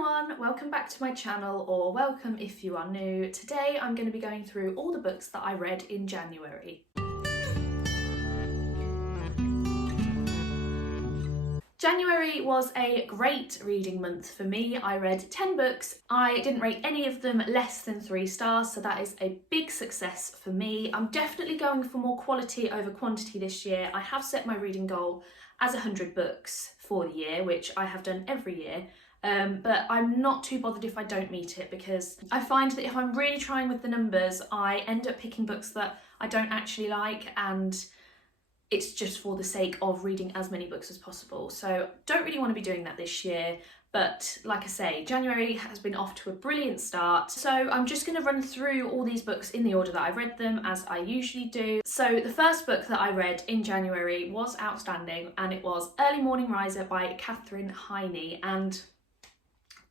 everyone, welcome back to my channel, or welcome if you are new. Today I'm going to be going through all the books that I read in January. January was a great reading month for me. I read 10 books. I didn't rate any of them less than 3 stars, so that is a big success for me. I'm definitely going for more quality over quantity this year. I have set my reading goal as 100 books for the year, which I have done every year. But I'm not too bothered if I don't meet it, because I find that if I'm really trying with the numbers, I end up picking books that I don't actually like, and it's just for the sake of reading as many books as possible. So don't really want to be doing that this year. But like I say, January has been off to a brilliant start. So I'm just going to run through all these books in the order that I read them, as I usually do. So the first book that I read in January was outstanding, and it was Early Morning Riser by Katherine Heiny. And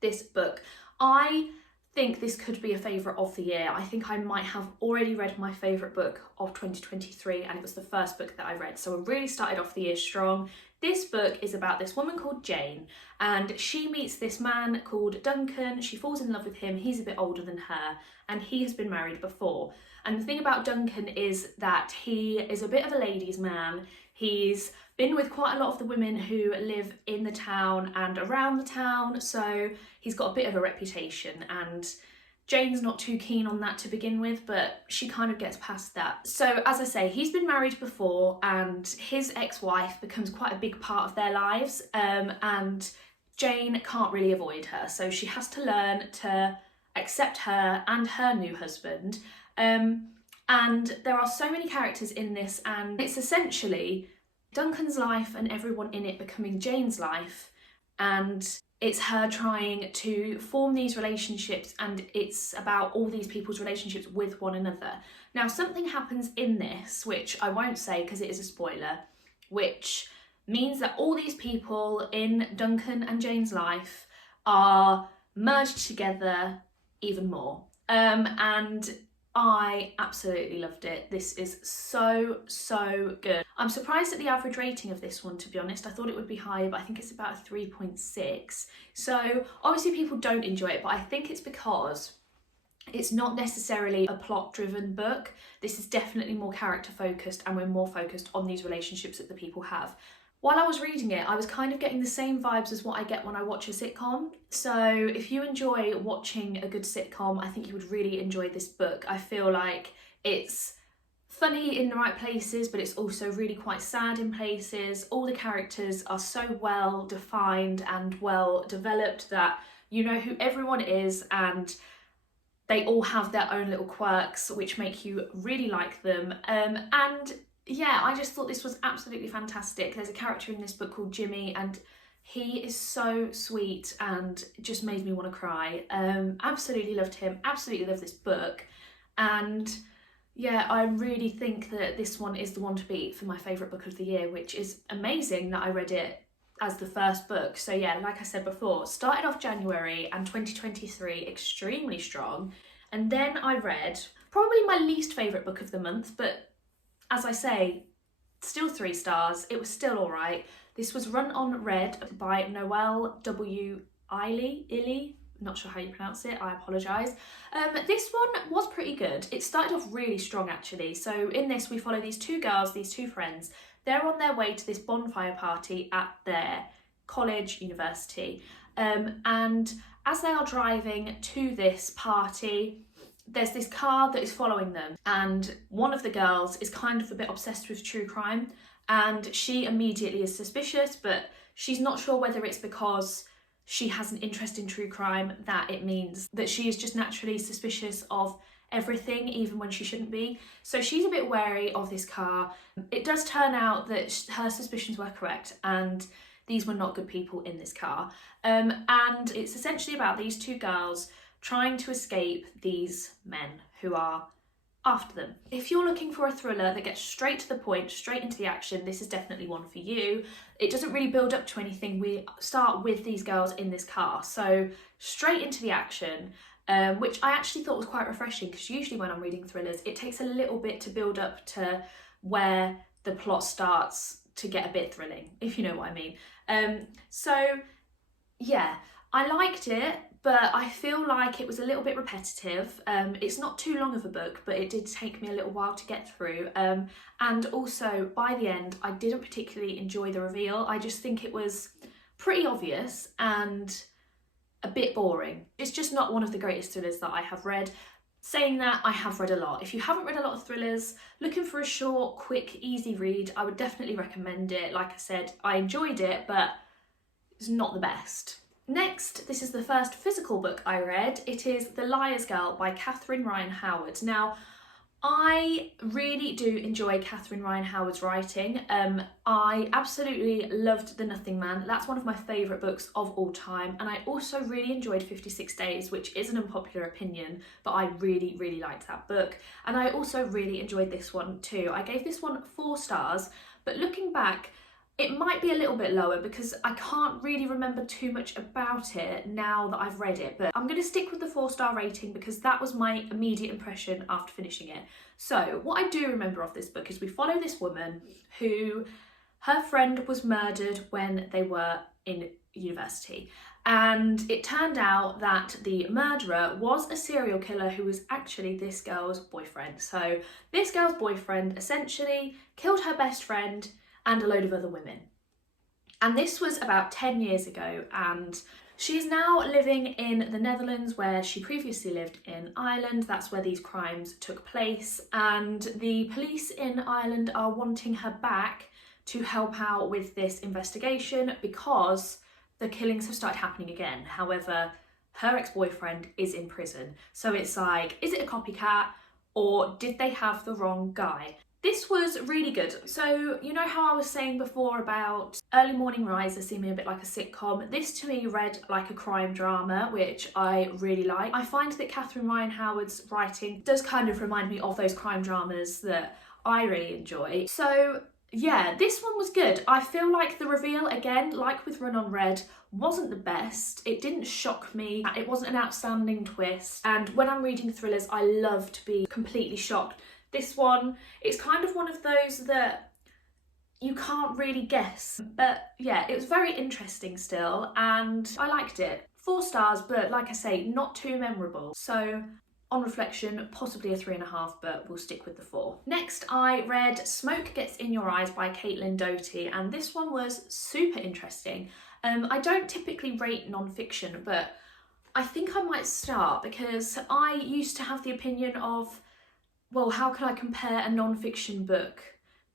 this book, I think this could be a favourite of the year. I think I might have already read my favourite book of 2023, and it was the first book that I read. So I really started off the year strong. This book is about this woman called Jane, and she meets this man called Duncan. She falls in love with him. He's a bit older than her, and he has been married before. And the thing about Duncan is that he is a bit of a ladies' man. He's been with quite a lot of the women who live in the town and around the town, so he's got a bit of a reputation, and Jane's not too keen on that to begin with, but she kind of gets past that. So as I say, he's been married before, and his ex-wife becomes quite a big part of their lives, and Jane can't really avoid her, so she has to learn to accept her and her new husband. And there are so many characters in this, and it's essentially Duncan's life and everyone in it becoming Jane's life, and it's her trying to form these relationships, and it's about all these people's relationships with one another. Now, something happens in this, which I won't say because it is a spoiler, which means that all these people in Duncan and Jane's life are merged together even more. And I absolutely loved it. This is so good. I'm surprised at the average rating of this one, to be honest. I thought it would be higher, but I think it's about a 3.6. So obviously people don't enjoy it, but I think it's because it's not necessarily a plot-driven book. This is definitely more character-focused, and we're more focused on these relationships that the people have. While I was reading it, I was kind of getting the same vibes as what I get when I watch a sitcom. So if you enjoy watching a good sitcom, I think you would really enjoy this book. I feel like it's funny in the right places, but it's also really quite sad in places. All the characters are so well defined and well developed that you know who everyone is, and they all have their own little quirks which make you really like them. And yeah, I just thought this was absolutely fantastic. There's a character in this book called Jimmy, and he is so sweet and just made me want to cry. Absolutely loved him, absolutely love this book. And yeah, I really think that this one is the one to beat for my favourite book of the year, which is amazing that I read it as the first book. So yeah, like I said before, started off January and 2023 extremely strong. And then I read probably my least favourite book of the month, but as I say, still 3 stars. It was still all right. This was Run on Red by Noelle W. Iley. Not sure how you pronounce it, I apologise. This one was pretty good. It started off really strong, actually. So in this, we follow these 2 girls, these 2 friends. They're on their way to this bonfire party at their college, university. And as they are driving to this party, there's this car that is following them, and one of the girls is kind of a bit obsessed with true crime, and she immediately is suspicious, but she's not sure whether it's because she has an interest in true crime that it means that she is just naturally suspicious of everything, even when she shouldn't be. So she's a bit wary of this car. It does turn out that her suspicions were correct, and these were not good people in this car. And it's essentially about these 2 girls trying to escape these men who are after them. If you're looking for a thriller that gets straight to the point, straight into the action, this is definitely one for you. It doesn't really build up to anything. We start with these girls in this car, so straight into the action, which I actually thought was quite refreshing, because usually when I'm reading thrillers, it takes a little bit to build up to where the plot starts to get a bit thrilling, if you know what I mean. So yeah, I liked it, but I feel like it was a little bit repetitive. It's not too long of a book, but it did take me a little while to get through. And also, by the end, I didn't particularly enjoy the reveal. I just think it was pretty obvious and a bit boring. It's just not one of the greatest thrillers that I have read. Saying that, I have read a lot. If you haven't read a lot of thrillers, looking for a short, quick, easy read, I would definitely recommend it. Like I said, I enjoyed it, but it's not the best. Next, this is the first physical book I read. It is The Liar's Girl by Catherine Ryan Howard. Now, I really do enjoy Catherine Ryan Howard's writing. I absolutely loved The Nothing Man. That's one of my favourite books of all time. And I also really enjoyed 56 Days, which is an unpopular opinion, but I really, really liked that book. And I also really enjoyed this one too. I gave this one 4 stars, but looking back, it might be a little bit lower because I can't really remember too much about it now that I've read it, but I'm going to stick with the 4-star rating because that was my immediate impression after finishing it. So what I do remember of this book is we follow this woman who, her friend was murdered when they were in university. And it turned out that the murderer was a serial killer who was actually this girl's boyfriend. So this girl's boyfriend essentially killed her best friend and a load of other women. And this was about 10 years ago, and she is now living in the Netherlands where she previously lived in Ireland. That's where these crimes took place, and the police in Ireland are wanting her back to help out with this investigation because the killings have started happening again. However, her ex-boyfriend is in prison. So it's like, is it a copycat or did they have the wrong guy? This was really good. So, you know how I was saying before about Early Morning Rise seeming a bit like a sitcom? This to me read like a crime drama, which I really like. I find that Catherine Ryan Howard's writing does kind of remind me of those crime dramas that I really enjoy. So yeah, this one was good. I feel like the reveal, again, like with Run on Red, wasn't the best. It didn't shock me. It wasn't an outstanding twist. And when I'm reading thrillers, I love to be completely shocked. This one, it's kind of one of those that you can't really guess. But yeah, it was very interesting still, and I liked it. 4 stars, but like I say, not too memorable. So on reflection, possibly a 3.5, but we'll stick with the 4. Next, I read Smoke Gets in Your Eyes by Caitlin Doughty, and this one was super interesting. I don't typically rate non-fiction, but I think I might start because I used to have the opinion of, well, how can I compare a non-fiction book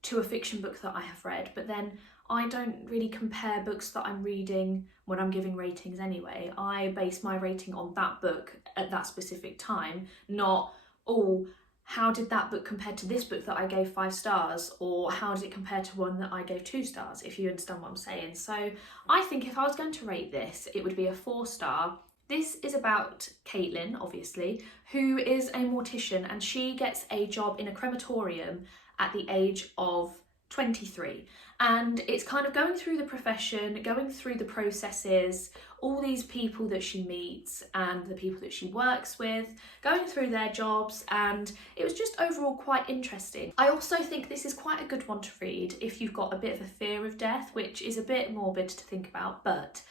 to a fiction book that I have read? But then I don't really compare books that I'm reading when I'm giving ratings anyway. I base my rating on that book at that specific time, not, oh, how did that book compare to this book that I gave 5 stars? Or how did it compare to one that I gave 2 stars, if you understand what I'm saying. So I think if I was going to rate this, it would be a 4-star. This is about Caitlin, obviously, who is a mortician, and she gets a job in a crematorium at the age of 23. And it's kind of going through the profession, going through the processes, all these people that she meets and the people that she works with, going through their jobs, and it was just overall quite interesting. I also think this is quite a good one to read if you've got a bit of a fear of death, which is a bit morbid to think about, but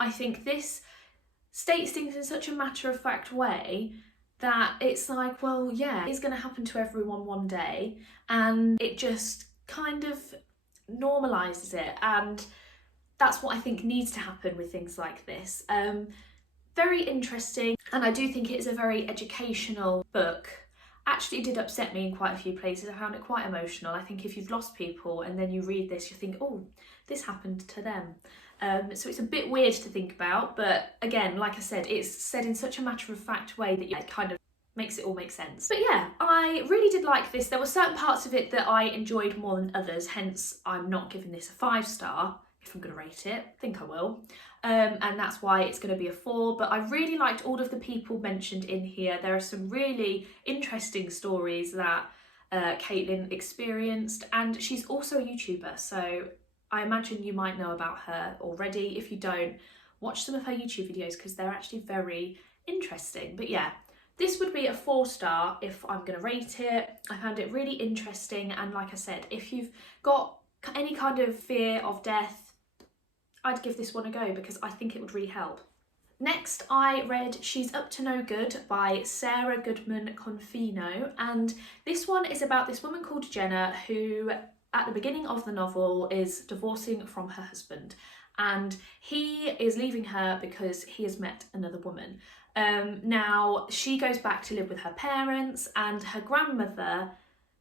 I think this states things in such a matter-of-fact way that it's like, well, yeah, it's going to happen to everyone one day, and it just kind of normalises it, and that's what I think needs to happen with things like this. Very interesting, and I do think it is a very educational book. Actually, it did upset me in quite a few places. I found it quite emotional. I think if you've lost people and then you read this, you think, oh, this happened to them. So it's a bit weird to think about, but again, like I said, it's said in such a matter-of-fact way that it kind of makes it all make sense. But yeah, I really did like this. There were certain parts of it that I enjoyed more than others, hence I'm not giving this a 5-star. If I'm going to rate it, I think I will. And that's why it's going to be a 4, but I really liked all of the people mentioned in here. There are some really interesting stories that Caitlin experienced, and she's also a YouTuber, so I imagine you might know about her already. If you don't, watch some of her YouTube videos because they're actually very interesting. But yeah, this would be a 4-star if I'm going to rate it. I found it really interesting, and like I said, if you've got any kind of fear of death, I'd give this one a go because I think it would really help. Next, I read She's Up to No Good by Sarah Goodman Confino, and this one is about this woman called Jenna who, at the beginning of the novel, is divorcing from her husband, and he is leaving her because he has met another woman. Now, she goes back to live with her parents, and her grandmother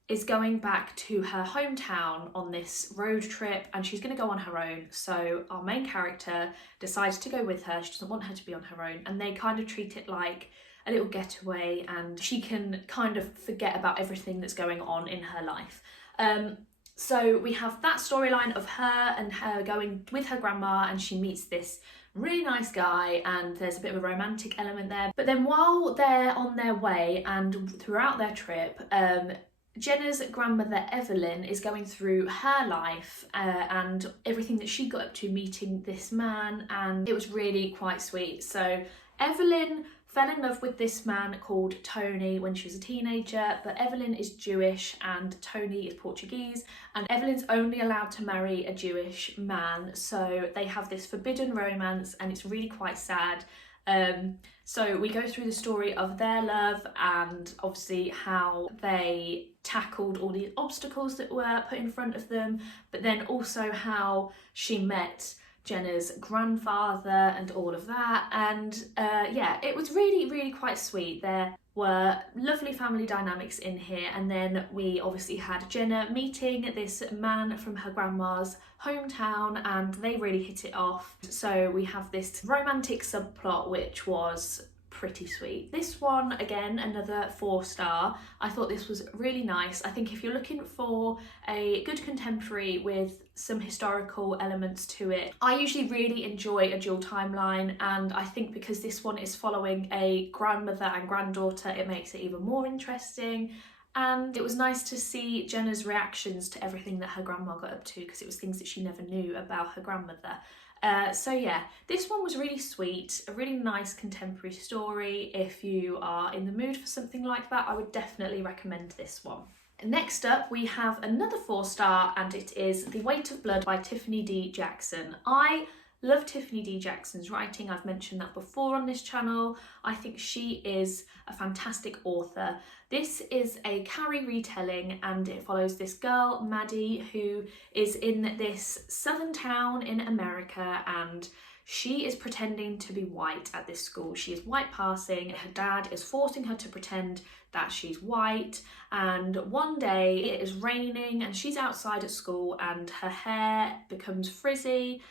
is going back to her hometown on this road trip, and she's going to go on her own. So our main character decides to go with her. She doesn't want her to be on her own, and they kind of treat it like a little getaway, and she can kind of forget about everything that's going on in her life. So we have that storyline of her and her going with her grandma, and she meets this really nice guy, and there's a bit of a romantic element there. But then while they're on their way and throughout their trip, Jenna's grandmother Evelyn is going through her life and everything that she got up to meeting this man, and it was really quite sweet. So Evelyn fell in love with this man called Tony when she was a teenager, but Evelyn is Jewish and Tony is Portuguese, and Evelyn's only allowed to marry a Jewish man, so they have this forbidden romance, and it's really quite sad. So we go through the story of their love and obviously how they tackled all these obstacles that were put in front of them, but then also how she met Jenna's grandfather and all of that. And yeah, it was really quite sweet. There were lovely family dynamics in here, and then we obviously had Jenna meeting this man from her grandma's hometown, and they really hit it off. So we have this romantic subplot which was pretty sweet. This one, again, another 4-star. I thought this was really nice. I think if you're looking for a good contemporary with some historical elements to it, I usually really enjoy a dual timeline, and I think because this one is following a grandmother and granddaughter, it makes it even more interesting. And it was nice to see Jenna's reactions to everything that her grandma got up to, because it was things that she never knew about her grandmother. So yeah, this one was really sweet, a really nice contemporary story. If you are in the mood for something like that, I would definitely recommend this one. Next up, we have another 4-star, and it is The Weight of Blood by Tiffany D. Jackson. I love Tiffany D. Jackson's writing. I've mentioned that before on this channel. I think she is a fantastic author. This is a Carrie retelling, and it follows this girl, Maddie, who is in this southern town in America, and she is pretending to be white at this school. She is white passing. Her dad is forcing her to pretend that she's white, and one day it is raining and she's outside at school and her hair becomes frizzy,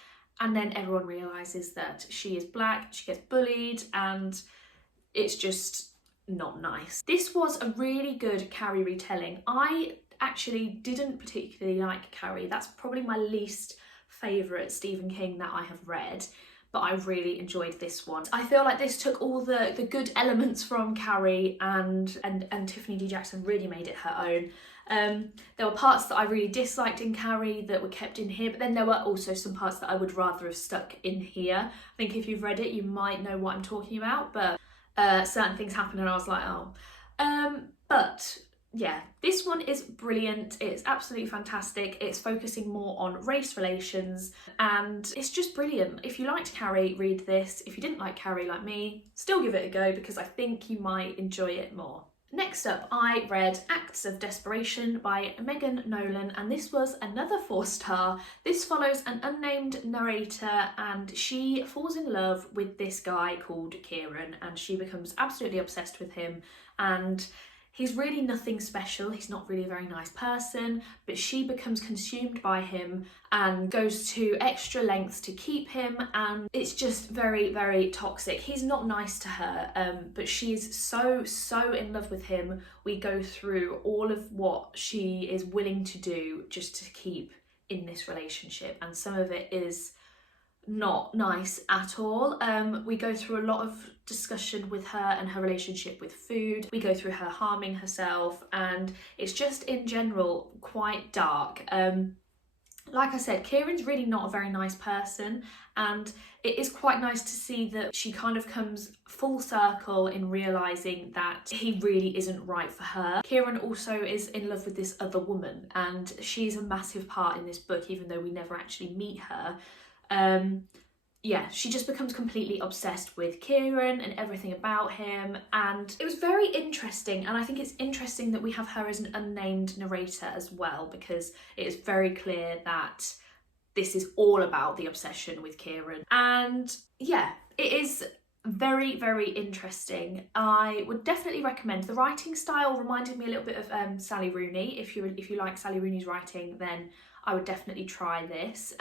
and then everyone realises that she is black. She gets bullied, and it's just not nice. This was a really good Carrie retelling. I actually didn't particularly like Carrie. That's probably my least favourite Stephen King that I have read, but I really enjoyed this one. I feel like this took all the good elements from Carrie and Tiffany D. Jackson really made it her own. There were parts that I really disliked in Carrie that were kept in here, but then there were also some parts that I would rather have stuck in here. I think if you've read it, you might know what I'm talking about, but certain things happened and I was like, oh. But yeah, this one is brilliant. It's absolutely fantastic. It's focusing more on race relations, and it's just brilliant. If you liked Carrie, read this. If you didn't like Carrie like me, still give it a go, because I think you might enjoy it more. Next up, I read Acts of Desperation by Megan Nolan, and this was another 4-star. This follows an unnamed narrator, and she falls in love with this guy called Kieran, and she becomes absolutely obsessed with him, and he's really nothing special. He's not really a very nice person, but she becomes consumed by him and goes to extra lengths to keep him, and it's just very toxic. He's not nice to her, but she's so in love with him. We go through all of what she is willing to do just to keep in this relationship, and some of it is not nice at all. We go through a lot of discussion with her and her relationship with food. We go through her harming herself, and it's just in general quite dark. Like I said, Kieran's really not a very nice person, and it is quite nice to see that she kind of comes full circle in realising that he really isn't right for her. Kieran also is in love with this other woman, and she's a massive part in this book, even though we never actually meet her. yeah, she just becomes completely obsessed with Kieran and everything about him, and it was very interesting. And I think it's interesting that we have her as an unnamed narrator as well, because it is very clear that this is all about the obsession with Kieran. And yeah, it is very, very interesting. I would definitely recommend. The writing style reminded me a little bit of Sally Rooney. If you like Sally Rooney's writing, then I would definitely try this.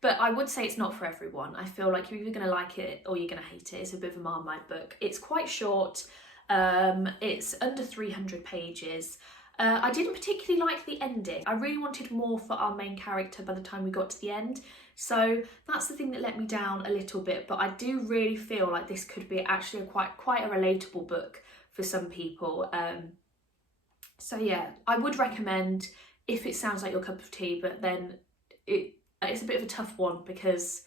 But I would say it's not for everyone. I feel like you're either going to like it or you're going to hate it. It's a bit of a Marmite book. It's quite short. It's under 300 pages. I didn't particularly like the ending. I really wanted more for our main character by the time we got to the end. So that's the thing that let me down a little bit. But I do really feel like this could be actually quite a relatable book for some people. So yeah, I would recommend if it sounds like your cup of tea, but then it's a bit of a tough one because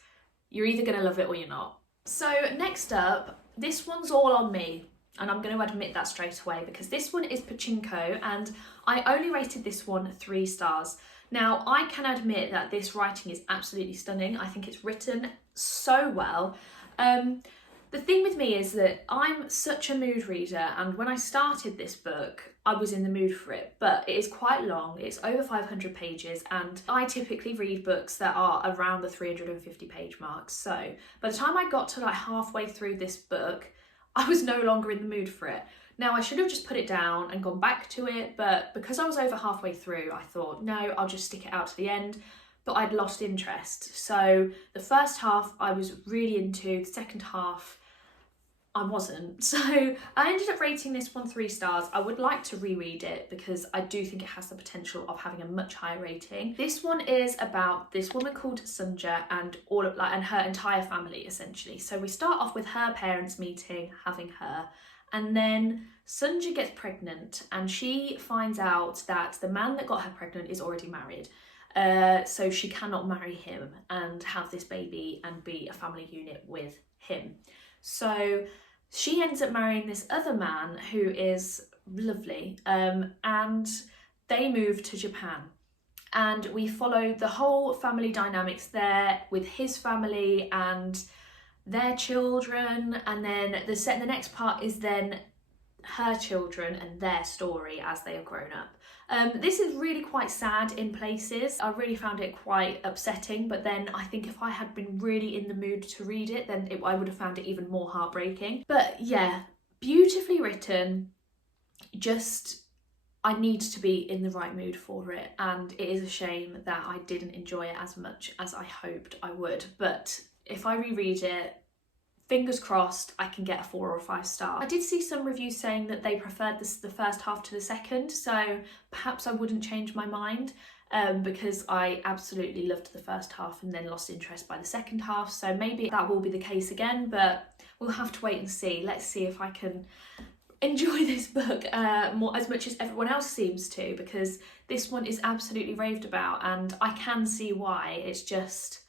you're either going to love it or you're not. So next up, this one's all on me, and I'm going to admit that straight away because this one is Pachinko, and I only rated this one 3 stars. Now, I can admit that this writing is absolutely stunning. I think it's written so well. The thing with me is that I'm such a mood reader, and when I started this book, I was in the mood for it, but it is quite long. It's over 500 pages, and I typically read books that are around the 350 page mark. So by the time I got to like halfway through this book, I was no longer in the mood for it. Now, I should have just put it down and gone back to it, but because I was over halfway through, I thought, no, I'll just stick it out to the end. But I'd lost interest. So the first half I was really into, the second half I wasn't. So I ended up rating this one 3 stars. I would like to reread it because I do think it has the potential of having a much higher rating. This one is about this woman called Sunja and and her entire family essentially. So we start off with her parents meeting, having her, and then Sunja gets pregnant and she finds out that the man that got her pregnant is already married. So she cannot marry him and have this baby and be a family unit with him. So she ends up marrying this other man who is lovely, and they move to Japan. And we follow the whole family dynamics there with his family and their children, and then the next part is then her children and their story as they have grown up. This is really quite sad in places. I really found it quite upsetting, but then I think if I had been really in the mood to read it, then I would have found it even more heartbreaking. But yeah, beautifully written. Just, I need to be in the right mood for it, and it is a shame that I didn't enjoy it as much as I hoped I would. But if I reread it, fingers crossed I can get a 4 or 5 star. I did see some reviews saying that they preferred the first half to the second, so perhaps I wouldn't change my mind because I absolutely loved the first half and then lost interest by the second half. So maybe that will be the case again, but we'll have to wait and see. Let's see if I can enjoy this book more as much as everyone else seems to, because this one is absolutely raved about and I can see why. It's just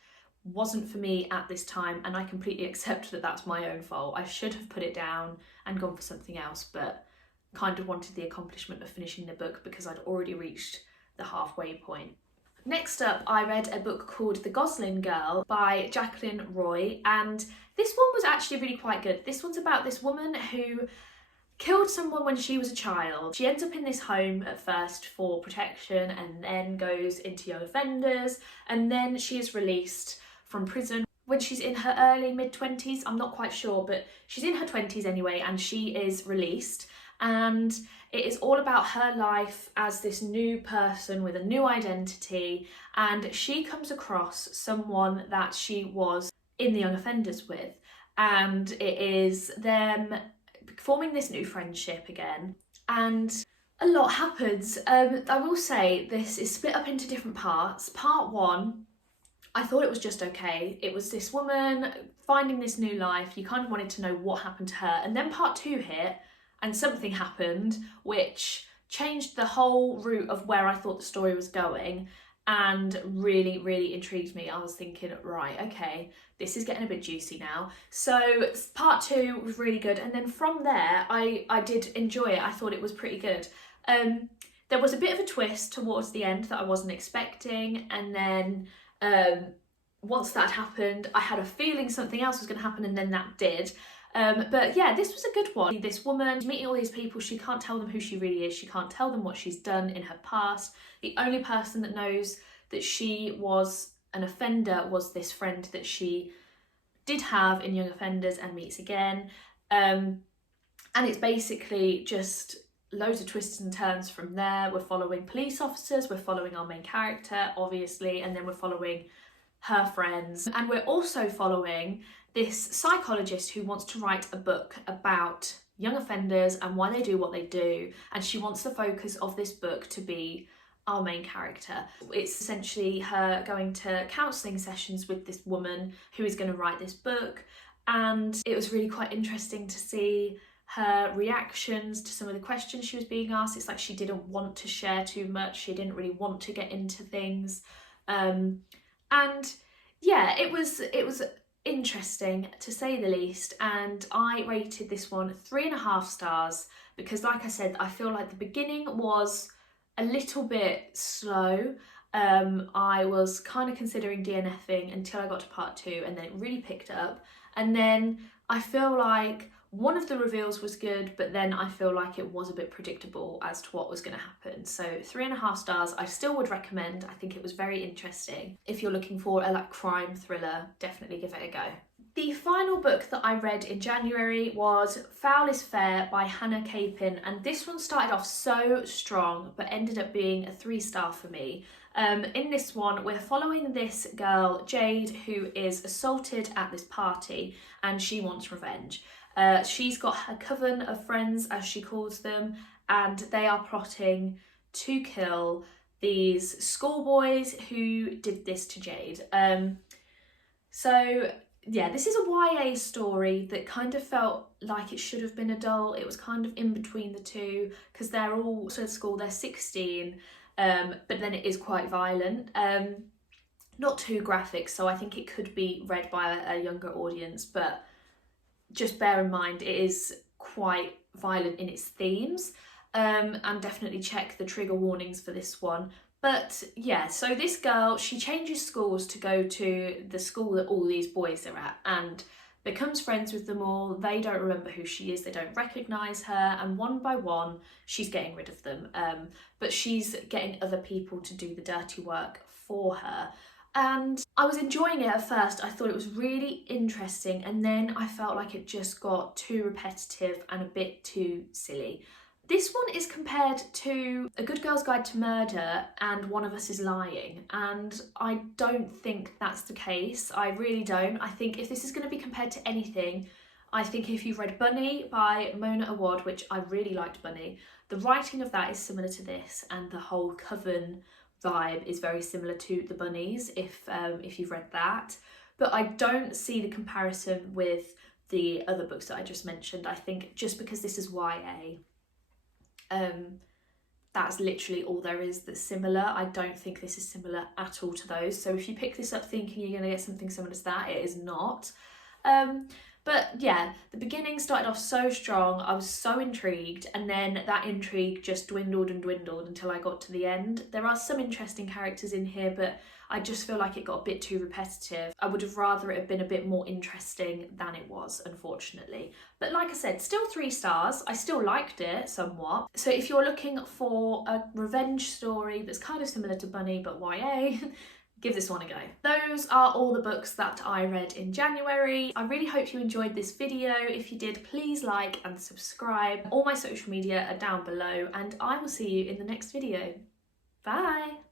wasn't for me at this time, and I completely accept that that's my own fault. I should have put it down and gone for something else, but kind of wanted the accomplishment of finishing the book because I'd already reached the halfway point. Next up, I read a book called The Goslin Girl by Jacqueline Roy, and this one was actually really quite good. This one's about this woman who killed someone when she was a child. She ends up in this home at first for protection and then goes into young offenders, and then she is released from prison when she's in her early mid-20s. I'm not quite sure, but she's in her 20s anyway, and she is released, and it is all about her life as this new person with a new identity, and she comes across someone that she was in the young offenders with, and it is them forming this new friendship again, and a lot happens. I will say this is split up into different parts. Part 1, I thought it was just okay. It was this woman finding this new life. You kind of wanted to know what happened to her. And then part 2 hit and something happened which changed the whole route of where I thought the story was going and really, really intrigued me. I was thinking, right, okay, this is getting a bit juicy now. So part 2 was really good. And then from there, I did enjoy it. I thought it was pretty good. There was a bit of a twist towards the end that I wasn't expecting. And then once that happened, I had a feeling something else was going to happen, and then that did. But yeah, this was a good one. This woman meeting all these people, she can't tell them who she really is. She can't tell them what she's done in her past. The only person that knows that she was an offender was this friend that she did have in Young Offenders and meets again. And it's basically just loads of twists and turns from there. We're following police officers, we're following our main character, obviously, and then we're following her friends. And we're also following this psychologist who wants to write a book about young offenders and why they do what they do. And she wants the focus of this book to be our main character. It's essentially her going to counselling sessions with this woman who is going to write this book. And it was really quite interesting to see her reactions to some of the questions she was being asked. It's like she didn't want to share too much. She didn't really want to get into things. And yeah, it was interesting to say the least, and I rated this one 3.5 stars because, like I said, I feel like the beginning was a little bit slow. I was kind of considering DNFing until I got to part 2, and then it really picked up, and then I feel like one of the reveals was good, but then I feel like it was a bit predictable as to what was going to happen. So 3.5 stars, I still would recommend. I think it was very interesting. If you're looking for a crime thriller, definitely give it a go. The final book that I read in January was Foul is Fair by Hannah Capin, and this one started off so strong but ended up being a 3-star for me. In this one, we're following this girl, Jade, who is assaulted at this party and she wants revenge. She's got her coven of friends, as she calls them, and they are plotting to kill these schoolboys who did this to Jade. So yeah, this is a YA story that kind of felt like it should have been adult. It was kind of in between the two because they're all at school, they're 16, but then it is quite violent. Not too graphic, so I think it could be read by a younger audience, but just bear in mind it is quite violent in its themes, and definitely check the trigger warnings for this one. But yeah, so this girl, she changes schools to go to the school that all these boys are at and becomes friends with them all. They don't remember who she is, they don't recognise her, and one by one she's getting rid of them, but she's getting other people to do the dirty work for her. And I was enjoying it at first. I thought it was really interesting, and then I felt like it just got too repetitive and a bit too silly. This one is compared to A Good Girl's Guide to Murder and One of Us is Lying, and I don't think that's the case. I really don't. I think if this is going to be compared to anything, I think if you've read Bunny by Mona Awad, which I really liked Bunny, the writing of that is similar to this, and the whole coven vibe is very similar to The Bunnies, if you've read that. But I don't see the comparison with the other books that I just mentioned. I think just because this is YA, that's literally all there is that's similar. I don't think this is similar at all to those. So if you pick this up thinking you're going to get something similar to that, it is not. But yeah, the beginning started off so strong, I was so intrigued, and then that intrigue just dwindled and dwindled until I got to the end. There are some interesting characters in here, but I just feel like it got a bit too repetitive. I would have rather it have been a bit more interesting than it was, unfortunately. But like I said, still 3 stars. I still liked it somewhat. So if you're looking for a revenge story that's kind of similar to Bunny but YA, give this one a go. Those are all the books that I read in January. I really hope you enjoyed this video. If you did, please like and subscribe. All my social media are down below, and I will see you in the next video. Bye!